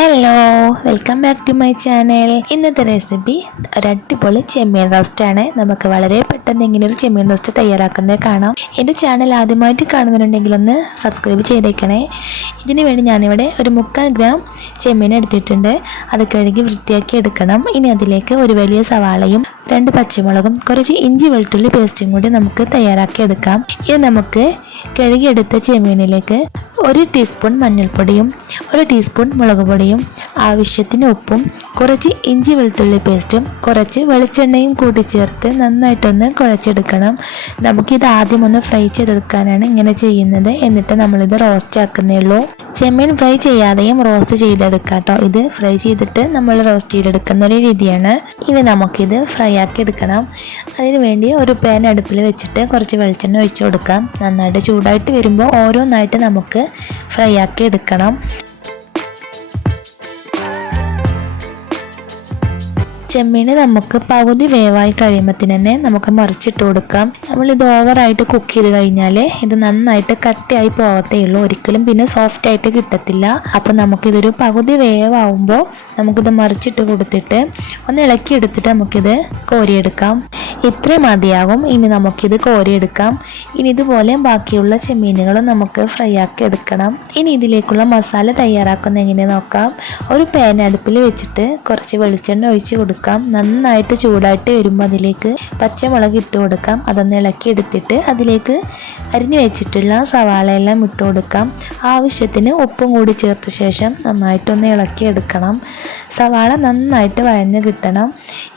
Hello, welcome back to my channel. ഇന്നത്തെ recipe ഒരു അടിപൊളി ചെമ്മീൻ റോസ്റ്റാണ്. നമുക്ക് വളരെ പെട്ടെന്ന് ഇങ്ങനെ ഒരു ചെമ്മീൻ റോസ്റ്റ് തയ്യാറാക്കുന്നത് കാണാം. എൻ്റെ ചാനൽ ആദ്യമായിട്ട് കാണുന്നുണ്ടെങ്കിൽ ഒന്ന് സബ്സ്ക്രൈബ് ചെയ്തേക്കണേ. ഇതിനു വേണ്ടി ഞാനിവിടെ ഒരു 3/4 ഗ്രാം ചെമ്മീൻ എടുത്തിട്ടുണ്ട്. അത് കഴുകി വൃത്തിയാക്കി എടുക്കണം. ഇനി അതിലേക്ക് ഒരു വലിയ സവാളയും 2 പച്ചമുളകും കുറച്ച് ഇഞ്ചി വെളുത്തുള്ളി പേസ്റ്റും കൂടി നമുക്ക് തയ്യാറാക്കി എടുക്കാം. ഇത് നമുക്ക് കഴുകിയെടുത്ത ചെമ്മീനിലേക്ക് 1 ടീസ്പൂൺ മഞ്ഞൾപ്പൊടിയും 1 ടീസ്പൂൺ മുളക് പൊടിയും ആവശ്യത്തിന് ഉപ്പും കുറച്ച് ഇഞ്ചി വെളുത്തുള്ളി പേസ്റ്റും കുറച്ച് വെളിച്ചെണ്ണയും കൂടി ചേർത്ത് നന്നായിട്ടൊന്ന് കുഴച്ചെടുക്കണം. നമുക്കിത് ആദ്യം ഒന്ന് ഫ്രൈ ചെയ്തെടുക്കാനാണ് ഇങ്ങനെ ചെയ്യുന്നത്. എന്നിട്ട് നമ്മളിത് റോസ്റ്റ് ആക്കുന്നേ ഉള്ളൂ. ചെമ്മീൻ ഫ്രൈ ചെയ്യാതെയും റോസ്റ്റ് ചെയ്തെടുക്കാം കേട്ടോ. ഇത് ഫ്രൈ ചെയ്തിട്ട് നമ്മൾ റോസ്റ്റ് ചെയ്തെടുക്കുന്ന ഒരു രീതിയാണ്. ഇനി നമുക്കിത് ഫ്രൈ ആക്കി എടുക്കണം. അതിന് വേണ്ടി ഒരു പാൻ അടുപ്പിൽ വെച്ചിട്ട് കുറച്ച് വെളിച്ചെണ്ണ ഒഴിച്ചു കൊടുക്കാം. നന്നായിട്ട് ചൂടായിട്ട് വരുമ്പോൾ ഓരോന്നായിട്ട് നമുക്ക് ഫ്രൈ ആക്കി എടുക്കണം. ചെമ്മീന് നമുക്ക് പകുതി വേവായി കഴിയുമ്പത്തിന് തന്നെ നമുക്ക് മറിച്ചിട്ട് കൊടുക്കാം. നമ്മളിത് ഓവറായിട്ട് കുക്ക് ചെയ്ത് കഴിഞ്ഞാൽ ഇത് നന്നായിട്ട് കട്ടിയായി പോകത്തേ ഉള്ളൂ. ഒരിക്കലും പിന്നെ സോഫ്റ്റ് ആയിട്ട് കിട്ടത്തില്ല. അപ്പോൾ നമുക്കിതൊരു പകുതി വേവാകുമ്പോൾ നമുക്കിത് മറിച്ചിട്ട് കൊടുത്തിട്ട് ഒന്ന് ഇളക്കി എടുത്തിട്ട് നമുക്കിത് കോരിയെടുക്കാം. ഇത്ര മതിയാകും. ഇനി നമുക്കിത് കോരിയെടുക്കാം. ഇനി ഇതുപോലെ ബാക്കിയുള്ള ചെമ്മീനുകളും നമുക്ക് ഫ്രൈ ആക്കി എടുക്കണം. ഇനി ഇതിലേക്കുള്ള മസാല തയ്യാറാക്കുന്ന എങ്ങനെ നോക്കാം. ഒരു പാൻ അടുപ്പിൽ വെച്ചിട്ട് കുറച്ച് വെളിച്ചെണ്ണ ഒഴിച്ച് കൊടുക്കാം. നന്നായിട്ട് ചൂടായിട്ട് വരുമ്പോൾ അതിലേക്ക് പച്ചമുളക് ഇട്ട് കൊടുക്കാം. അതൊന്ന് ഇളക്കി എടുത്തിട്ട് അതിലേക്ക് അരിഞ്ഞു വെച്ചിട്ടുള്ള സവാളയെല്ലാം ഇട്ട് കൊടുക്കാം. ആവശ്യത്തിന് ഉപ്പും കൂടി ചേർത്ത ശേഷം നന്നായിട്ടൊന്ന് ഇളക്കി എടുക്കണം. സവാള നന്നായിട്ട് വഴഞ്ഞ് കിട്ടണം.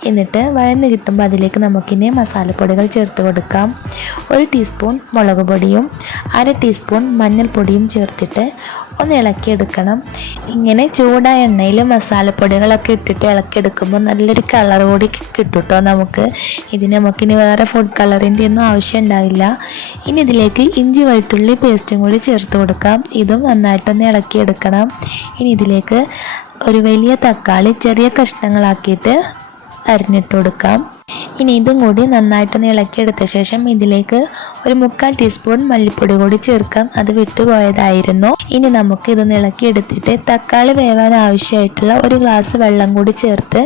എന്നിട്ട് വഴഞ്ഞ് കിട്ടുമ്പോൾ അതിലേക്ക് നമുക്കിനി മസാലപ്പൊടികൾ ചേർത്ത് കൊടുക്കാം. 1 ടീസ്പൂൺ മുളക് പൊടിയും 1/2 ടീസ്പൂൺ മഞ്ഞൾപ്പൊടിയും ചേർത്തിട്ട് ഒന്ന് ഇളക്കിയെടുക്കണം. ഇങ്ങനെ ചൂടായ എണ്ണയിൽ മസാലപ്പൊടികളൊക്കെ ഇട്ടിട്ട് ഇളക്കിയെടുക്കുമ്പോൾ നല്ലൊരു കളർ കൂടി കിട്ടും കേട്ടോ. നമുക്കിനി വേറെ ഫുഡ് കളറിൻ്റെ ഒന്നും ആവശ്യം ഉണ്ടാവില്ല. ഇനി ഇതിലേക്ക് ഇഞ്ചി വെളുത്തുള്ളി പേസ്റ്റും കൂടി ചേർത്ത് കൊടുക്കാം. ഇതും നന്നായിട്ടൊന്ന് ഇളക്കിയെടുക്കണം. ഇനി ഇതിലേക്ക് ഒരു വലിയ തക്കാളി ചെറിയ കഷ്ണങ്ങളാക്കിയിട്ട് അരിഞ്ഞിട്ട് കൊടുക്കാം. ഇനി ഇതും കൂടി നന്നായിട്ടൊന്ന് ഇളക്കിയെടുത്ത ശേഷം ഇതിലേക്ക് ഒരു 3/4 ടീസ്പൂൺ മല്ലിപ്പൊടി കൂടി ചേർക്കാം. അത് വിട്ടുപോയതായിരുന്നു. ഇനി നമുക്ക് ഇതൊന്ന് ഇളക്കിയെടുത്തിട്ട് തക്കാളി വേവാൻ ആവശ്യമായിട്ടുള്ള 1 ഗ്ലാസ് വെള്ളം കൂടി ചേർത്ത്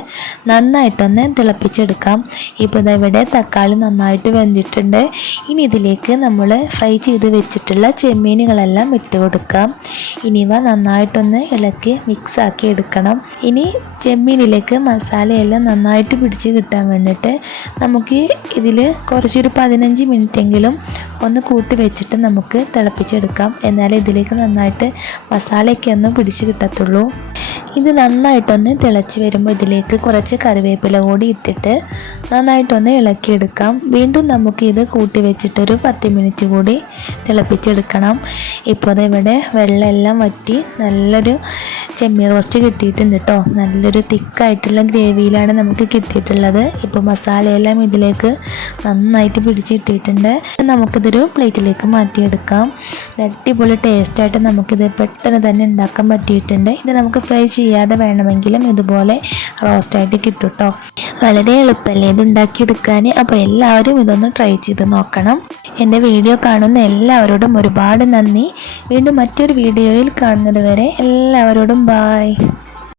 നന്നായിട്ടൊന്ന് തിളപ്പിച്ചെടുക്കാം. ഇപ്പോൾ ഇവിടെ തക്കാളി നന്നായിട്ട് വെന്തിട്ടുണ്ട്. ഇനി ഇതിലേക്ക് നമ്മൾ ഫ്രൈ ചെയ്ത് വെച്ചിട്ടുള്ള ചെമ്മീനുകളെല്ലാം ഇട്ട് കൊടുക്കാം. ഇനി ഇവ നന്നായിട്ടൊന്ന് ഇളക്കി മിക്സ് ആക്കി എടുക്കണം. ഇനി ചെമ്മീനിലേക്ക് മസാലയെല്ലാം നന്നായിട്ട് പിടിച്ച് കിട്ടാൻ വേണ്ടിയിട്ട് നമുക്ക് ഇതിൽ കുറച്ചൊരു 15 മിനിറ്റെങ്കിലും ഒന്ന് കൂട്ടി വെച്ചിട്ട് നമുക്ക് തിളപ്പിച്ചെടുക്കാം. എന്നാലേ ഇതിലേക്ക് നന്നായിട്ട് മസാലയൊക്കെ ഒന്ന് പിടിച്ച് കിട്ടത്തുള്ളൂ. ഇത് നന്നായിട്ടൊന്ന് തിളച്ച് വരുമ്പോൾ ഇതിലേക്ക് കുറച്ച് കറിവേപ്പില കൂടി ഇട്ടിട്ട് നന്നായിട്ടൊന്ന് ഇളക്കിയെടുക്കാം. വീണ്ടും നമുക്ക് ഇത് കൂട്ടി വെച്ചിട്ടൊരു 10 മിനിറ്റ് കൂടി തിളപ്പിച്ചെടുക്കണം. ഇപ്പോൾ ഇവിടെ വെള്ളമെല്ലാം വറ്റി നല്ലൊരു ചെമ്മീൻ റോസ്റ്റ് കിട്ടിയിട്ടുണ്ട് കേട്ടോ. നല്ലൊരു തിക്കായിട്ടുള്ള ഗ്രേവിയിലാണ് നമുക്ക് കിട്ടിയിട്ടുള്ളത്. ഇപ്പോൾ മസാലയെല്ലാം ഇതിലേക്ക് നന്നായിട്ട് പിടിച്ചിട്ടിട്ടുണ്ട്. നമുക്കിതൊരു പ്ലേറ്റിലേക്ക് മാറ്റിയെടുക്കാം. അടിപൊളി ടേസ്റ്റായിട്ട് നമുക്കിത് പെട്ടെന്ന് തന്നെ ഉണ്ടാക്കാൻ പറ്റിയിട്ടുണ്ട്. ഇത് നമുക്ക് ഫ്രൈ ചെയ്യാതെ വേണമെങ്കിലും ഇതുപോലെ റോസ്റ്റായിട്ട് കിട്ടും കേട്ടോ. വളരെ എളുപ്പമല്ലേ ഇത് ഉണ്ടാക്കിയെടുക്കാൻ. അപ്പോൾ എല്ലാവരും ഇതൊന്ന് ട്രൈ ചെയ്ത് നോക്കണം. എൻ്റെ വീഡിയോ കാണുന്ന എല്ലാവരോടും ഒരുപാട് നന്ദി. വീണ്ടും മറ്റൊരു വീഡിയോയിൽ കാണുന്നത് വരെ എല്ലാവരോടും ബായ്.